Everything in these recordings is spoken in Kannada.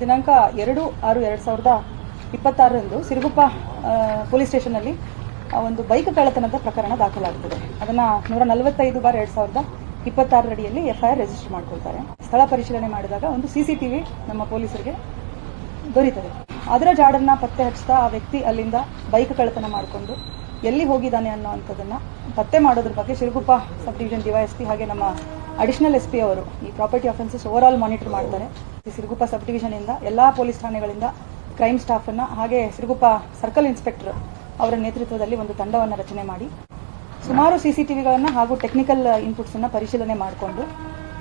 ದಿನಾಂಕ 2/6/2026 ಸಿರುಗುಪ್ಪ ಪೊಲೀಸ್ ಸ್ಟೇಷನ್ನಲ್ಲಿ ಒಂದು ಬೈಕ್ ಕಳ್ಳತನದ ಪ್ರಕರಣ ದಾಖಲಾಗುತ್ತದೆ. ಅದನ್ನು 145/2026 ಅಡಿಯಲ್ಲಿ FIR ರಿಜಿಸ್ಟರ್ ಮಾಡಿಕೊಳ್ತಾರೆ. ಸ್ಥಳ ಪರಿಶೀಲನೆ ಮಾಡಿದಾಗ ಒಂದು CCTV ನಮ್ಮ ಪೊಲೀಸರಿಗೆ ದೊರೀತದೆ. ಅದರ ಜಾಡನ್ನು ಪತ್ತೆ ಹಚ್ಚುತ್ತಾ ಆ ವ್ಯಕ್ತಿ ಅಲ್ಲಿಂದ ಬೈಕ್ ಕಳ್ಳತನ ಮಾಡಿಕೊಂಡು ಎಲ್ಲಿ ಹೋಗಿದ್ದಾನೆ ಅನ್ನೋವಂಥದ್ದನ್ನು ಪತ್ತೆ ಮಾಡೋದ್ರ ಬಗ್ಗೆ ಸಿರುಗುಪ್ಪ ಸಬ್ ಡಿವಿಷನ್ DYSP ಹಾಗೆ ನಮ್ಮ ಅಡಿಷನಲ್ SP ಅವರು ಈ ಪ್ರಾಪರ್ಟಿ ಅಫೆನ್ಸಸ್ ಓವರ್ ಮಾನಿಟರ್ ಮಾಡ್ತಾರೆ. ಸಿರುಗುಪ್ಪ ಸಬ್ ಡಿವಿಷನಿಂದ ಎಲ್ಲ ಪೊಲೀಸ್ ಠಾಣೆಗಳಿಂದ ಕ್ರೈಮ್ ಸ್ಟಾಫನ್ನು ಹಾಗೆ ಸಿರುಗುಪ್ಪ ಸರ್ಕಲ್ ಇನ್ಸ್ಪೆಕ್ಟರ್ ಅವರ ನೇತೃತ್ವದಲ್ಲಿ ಒಂದು ತಂಡವನ್ನು ರಚನೆ ಮಾಡಿ ಸುಮಾರು CCTVಗಳನ್ನು ಹಾಗೂ ಟೆಕ್ನಿಕಲ್ ಇನ್ಪುಟ್ಸನ್ನು ಪರಿಶೀಲನೆ ಮಾಡಿಕೊಂಡು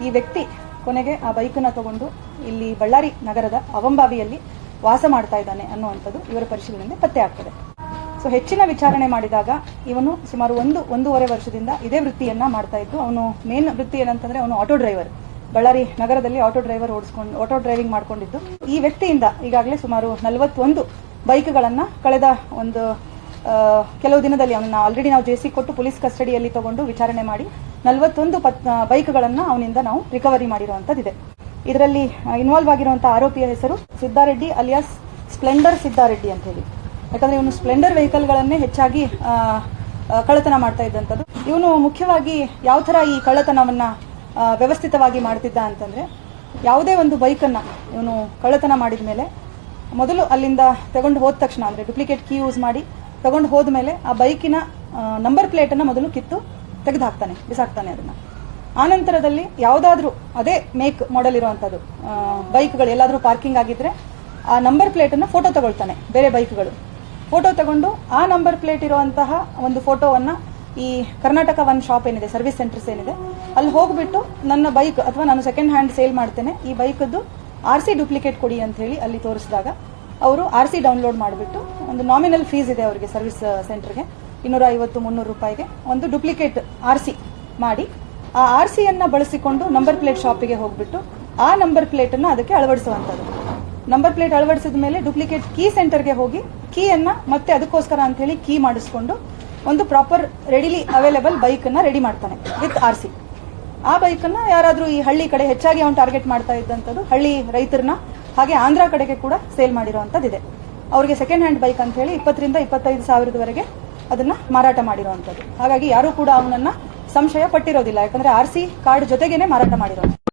ಈ ವ್ಯಕ್ತಿ ಕೊನೆಗೆ ಆ ಬೈಕನ್ನು ತಗೊಂಡು ಇಲ್ಲಿ ಬಳ್ಳಾರಿ ನಗರದ ಅವಂಬಾವಿಯಲ್ಲಿ ವಾಸ ಮಾಡ್ತಾ ಇದ್ದಾನೆ ಅನ್ನುವಂಥದ್ದು ಇವರ ಪರಿಶೀಲನೆಯಲ್ಲಿ ಪತ್ತೆ ಆಗ್ತದೆ. ಸೊ ಹೆಚ್ಚಿನ ವಿಚಾರಣೆ ಮಾಡಿದಾಗ ಇವನು ಸುಮಾರು 1.5 ವರ್ಷದಿಂದ ಇದೇ ವೃತ್ತಿಯನ್ನ ಮಾಡ್ತಾ ಇದ್ದು, ಅವನು ಮೇನ್ ವೃತ್ತಿ ಏನಂತಂದ್ರೆ ಅವನು ಆಟೋ ಡ್ರೈವರ್, ಬಳ್ಳಾರಿ ನಗರದಲ್ಲಿ ಆಟೋ ಡ್ರೈವಿಂಗ್ ಮಾಡ್ಕೊಂಡಿದ್ದು. ಈ ವ್ಯಕ್ತಿಯಿಂದ ಈಗಾಗಲೇ ಸುಮಾರು 41 ಬೈಕ್ಗಳನ್ನ ಕಳೆದ ಒಂದು ಕೆಲವು ದಿನದಲ್ಲಿ ಅವನ್ನ ಆಲ್ರೆಡಿ ನಾವು JC ಕೊಟ್ಟು ಪೊಲೀಸ್ ಕಸ್ಟಡಿಯಲ್ಲಿ ತಗೊಂಡು ವಿಚಾರಣೆ ಮಾಡಿ 41 ಬೈಕ್ಗಳನ್ನ ಅವನಿಂದ ನಾವು ರಿಕವರಿ ಮಾಡಿರುವಂತದ್ದಿದೆ. ಇದರಲ್ಲಿ ಇನ್ವಾಲ್ವ್ ಆಗಿರುವಂತಹ ಆರೋಪಿಯ ಹೆಸರು ಸಿದ್ದಾರೆಡ್ಡಿ ಅಲಿಯಾಸ್ ಸ್ಪ್ಲೆಂಡರ್ ಸಿದ್ದಾರೆಡ್ಡಿ ಅಂತ ಹೇಳಿ. ಯಾಕಂದ್ರೆ ಇವನು ಸ್ಪ್ಲೆಂಡರ್ ವೆಹಿಕಲ್ಗಳನ್ನೇ ಹೆಚ್ಚಾಗಿ ಕಳ್ಳತನ ಮಾಡ್ತಾ ಇದ್ದಂಥದ್ದು. ಇವನು ಮುಖ್ಯವಾಗಿ ಯಾವ ತರ ಈ ಕಳ್ಳತನವನ್ನ ವ್ಯವಸ್ಥಿತವಾಗಿ ಮಾಡ್ತಿದ್ದ ಅಂತಂದ್ರೆ, ಯಾವುದೇ ಒಂದು ಬೈಕನ್ನ ಇವನು ಕಳ್ಳತನ ಮಾಡಿದ ಮೇಲೆ ಮೊದಲು ಅಲ್ಲಿಂದ ತಗೊಂಡು ಹೋದ ತಕ್ಷಣ ಅಂದ್ರೆ ಡುಪ್ಲಿಕೇಟ್ ಕೀ ಯೂಸ್ ಮಾಡಿ ತಗೊಂಡು ಹೋದ ಮೇಲೆ ಆ ಬೈಕಿನ ನಂಬರ್ ಪ್ಲೇಟ್ ಅನ್ನ ಮೊದಲು ಕಿತ್ತು ತೆಗೆದು ಹಾಕ್ತಾನೆ, ಬಿಸಾಕ್ತಾನೆ ಅದನ್ನ. ಆ ನಂತರದಲ್ಲಿ ಯಾವುದಾದ್ರೂ ಅದೇ ಮೇಕ್ ಮಾಡೆಲ್ ಇರುವಂತದ್ದು ಬೈಕ್ಗಳು ಎಲ್ಲಾದ್ರೂ ಪಾರ್ಕಿಂಗ್ ಆಗಿದ್ರೆ ಆ ನಂಬರ್ ಪ್ಲೇಟ್ ಅನ್ನ ಫೋಟೋ ತಗೊಳ್ತಾನೆ. ಬೇರೆ ಬೈಕ್ಗಳು ಫೋಟೋ ತಗೊಂಡು ಆ ನಂಬರ್ ಪ್ಲೇಟ್ ಇರುವಂತಹ ಒಂದು ಫೋಟೋವನ್ನ ಈ ಕರ್ನಾಟಕ ಒನ್ ಶಾಪ್ ಏನಿದೆ, ಸರ್ವಿಸ್ ಸೆಂಟರ್ಸ್ ಏನಿದೆ, ಅಲ್ಲಿ ಹೋಗ್ಬಿಟ್ಟು ನನ್ನ ಬೈಕ್ ಅಥವಾ ನಾನು ಸೆಕೆಂಡ್ ಹ್ಯಾಂಡ್ ಸೇಲ್ ಮಾಡ್ತೇನೆ, ಈ ಬೈಕದ್ದು RC ಡೂಪ್ಲಿಕೇಟ್ ಕೊಡಿ ಅಂತ ಹೇಳಿ ಅಲ್ಲಿ ತೋರಿಸಿದಾಗ ಅವರು RC ಡೌನ್ಲೋಡ್ ಮಾಡಿಬಿಟ್ಟು ಒಂದು ನಾಮಿನಲ್ ಫೀಸ್ ಇದೆ ಅವರಿಗೆ ಸರ್ವಿಸ್ ಸೆಂಟರ್ಗೆ 250-300 ರೂಪಾಯಿಗೆ ಒಂದು ಡೂಪ್ಲಿಕೇಟ್ RC ಮಾಡಿ ಆ RC ಅನ್ನ ಬಳಸಿಕೊಂಡು ನಂಬರ್ ಪ್ಲೇಟ್ ಶಾಪಿಗೆ ಹೋಗ್ಬಿಟ್ಟು ಆ ನಂಬರ್ ಪ್ಲೇಟ್ ಅನ್ನ ಅದಕ್ಕೆ ಅಳವಡಿಸುವಂತದ್ದು. ನಂಬರ್ ಪ್ಲೇಟ್ ಅಳವಡಿಸಿದ ಮೇಲೆ ಡೂಪ್ಲಿಕೇಟ್ ಕೀ ಸೆಂಟರ್ಗೆ ಹೋಗಿ ಕೀಯನ್ನ ಮತ್ತೆ ಅದಕ್ಕೋಸ್ಕರ ಅಂತ ಹೇಳಿ ಕೀ ಮಾಡಿಸ್ಕೊಂಡು ಒಂದು ಪ್ರಾಪರ್ ರೆಡಿಲಿ ಅವೈಲೇಬಲ್ ಬೈಕ್ ಅನ್ನ ರೆಡಿ ಮಾಡ್ತಾನೆ ವಿತ್ RC. ಆ ಬೈಕ್ ಅನ್ನ ಯಾರಾದ್ರೂ ಈ ಹಳ್ಳಿ ಕಡೆ ಹೆಚ್ಚಾಗಿ ಅವನು ಟಾರ್ಗೆಟ್ ಮಾಡ್ತಾ ಇದ್ದಂಥದ್ದು ಹಳ್ಳಿ ರೈತರನ್ನ ಹಾಗೆ ಆಂಧ್ರ ಕಡೆಗೆ ಕೂಡ ಸೇಲ್ ಮಾಡಿರುವಂತದ್ದಿದೆ. ಅವರಿಗೆ ಸೆಕೆಂಡ್ ಹ್ಯಾಂಡ್ ಬೈಕ್ ಅಂತ ಹೇಳಿ 20,000-25,000 ಸಾವಿರದವರೆಗೆ ಅದನ್ನ ಮಾರಾಟ ಮಾಡಿರುವಂತದ್ದು. ಹಾಗಾಗಿ ಯಾರು ಕೂಡ ಅವನನ್ನ ಸಂಶಯ ಪಟ್ಟಿರೋದಿಲ್ಲ, ಯಾಕಂದ್ರೆ RC ಕಾರ್ಡ್ ಜೊತೆಗೇನೆ ಮಾರಾಟ ಮಾಡಿರೋದು.